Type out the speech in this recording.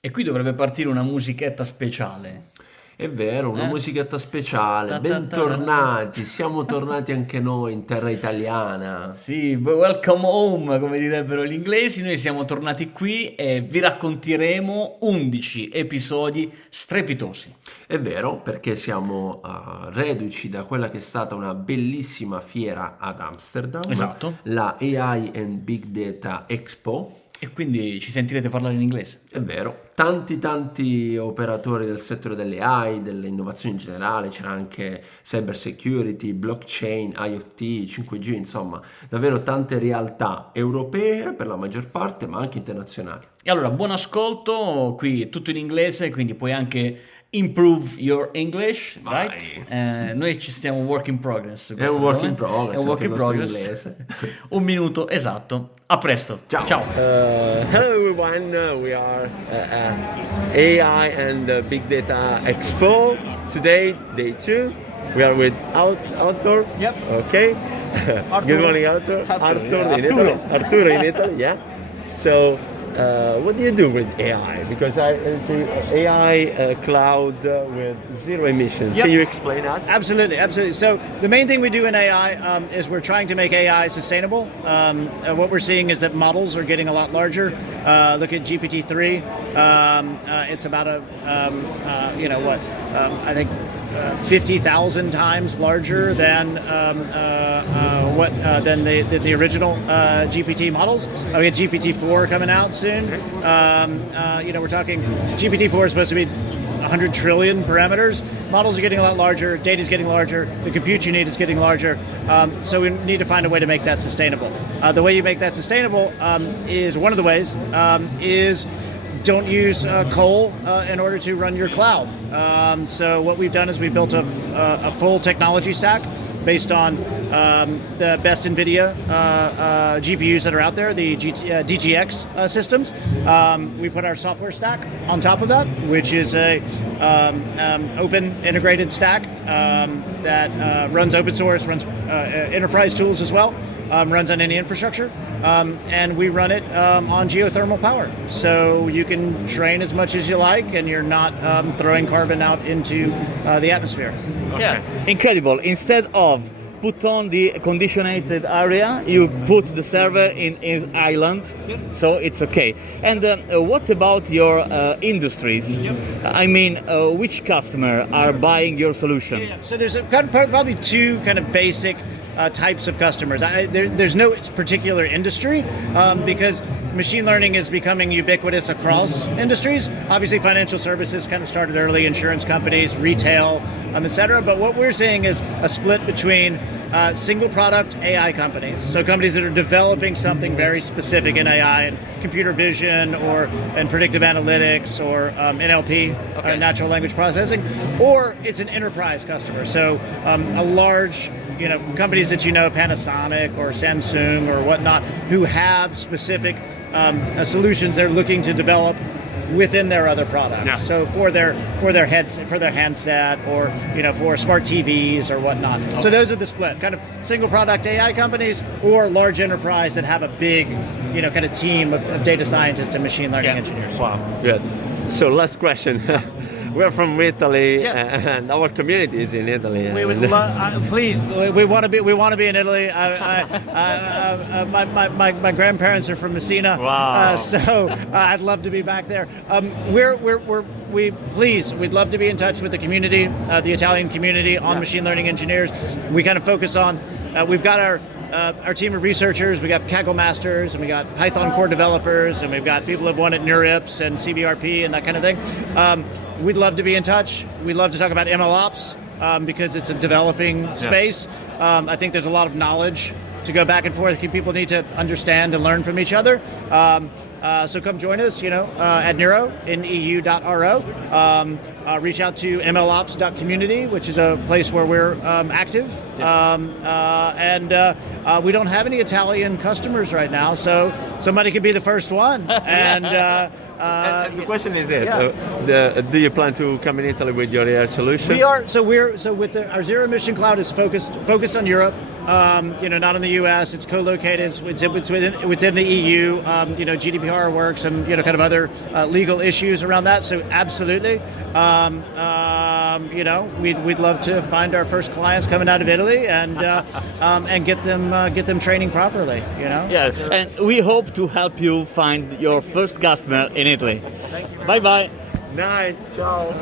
E qui dovrebbe partire una musichetta speciale. È vero, una Eh? musichetta speciale. Ta ta ta ta ta. Bentornati, siamo tornati anche noi in terra italiana. Sì, welcome home, come direbbero gli inglesi. Noi siamo tornati qui e vi racconteremo 11 episodi strepitosi. È vero, perché siamo reduci da quella che è stata una bellissima fiera ad Amsterdam, Esatto. la AI and Big Data Expo. E quindi ci sentirete parlare in inglese. È vero, tanti operatori del settore delle AI, delle innovazioni in generale, c'era anche cyber security, blockchain, IoT, 5G, insomma, davvero tante realtà europee per la maggior parte, ma anche internazionali. E allora, buon ascolto, qui è tutto in inglese, quindi puoi anche improve your English, Vai. right? Noi ci stiamo work in progress. È un work in progress, È un work anche in il nostro progress. inglese. Un minuto, esatto. A presto. Ciao. Ciao. Hello everyone, we are AI and Big Data Expo. Today, day 2. We are with Arthur. Yep. Okay. Good morning, Arthur. Arturo. Arturo in Italy. Yeah. So, what do you do with AI? Because I see AI cloud with zero emission. Yep. Can you explain us? Absolutely. So the main thing we do in AI is we're trying to make AI sustainable. What we're seeing is that models are getting a lot larger. Look at GPT-3. It's about I think 50,000 times larger than the original GPT models. We had GPT-4 coming out soon. We're talking GPT-4 is supposed to be 100 trillion parameters. Models are getting a lot larger, data's getting larger, the compute you need is getting larger, so we need to find a way to make that sustainable. The way you make that sustainable is one of the ways is don't use coal in order to run your cloud. So what we've done is we built a full technology stack based on the best NVIDIA GPUs that are out there, the DGX systems. We put our software stack on top of that, which is a open integrated stack that runs open source, runs enterprise tools as well, runs on any infrastructure, and we run it on geothermal power. So you can train as much as you like, and you're not throwing carbon out into the atmosphere. Yeah, incredible. Instead of put on the conditioned area, you put the server in island, so it's okay. And what about your industries? I mean, which customer are buying your solution? So there's probably two kind of basic types of customers. There's no particular industry because machine learning is becoming ubiquitous across industries. Obviously, financial services kind of started early, insurance companies, retail, etc. But what we're seeing is a split between single product AI companies. So companies that are developing something very specific in AI and computer vision and predictive analytics or NLP, natural language processing, or it's an enterprise customer. So a large, companies that Panasonic or Samsung or whatnot, who have specific solutions they're looking to develop within their other products. Yeah. So for their headset, for their handset, or for smart TVs or whatnot. Okay. So those are the split, kind of single product AI companies or large enterprise that have a big, kind of team of data scientists and machine learning engineers. Wow, good. So last question. We're from Italy, Yes. and our community is in Italy. We would please. We want to be. We want to be in Italy. My grandparents are from Messina. Wow. So I'd love to be back there. We'd love to be in touch with the community, the Italian community on machine learning engineers. We kind of focus on. We've got our team of researchers, we got Kaggle masters, and we got Python core developers, and we've got people who've won at NeurIPS and CBRP and that kind of thing. We'd love to be in touch. We'd love to talk about MLOps because it's a developing space. I think there's a lot of knowledge to go back and forth. People need to understand and learn from each other. So come join us, at Neuro in EU.ro. Reach out to mlops.community, which is a place where we're active. And we don't have any Italian customers right now, so somebody could be the first one. And And the question is it: yeah. do you plan to come in Italy with your AI solution? We are with our zero emission cloud is focused on Europe. Not in the U.S. It's co-located. It's within the EU. GDPR works, and kind of other legal issues around that. So absolutely, we'd love to find our first clients coming out of Italy and get them training properly. Yes, and we hope to help you find your first customer in Italy. Bye bye. Night. Ciao.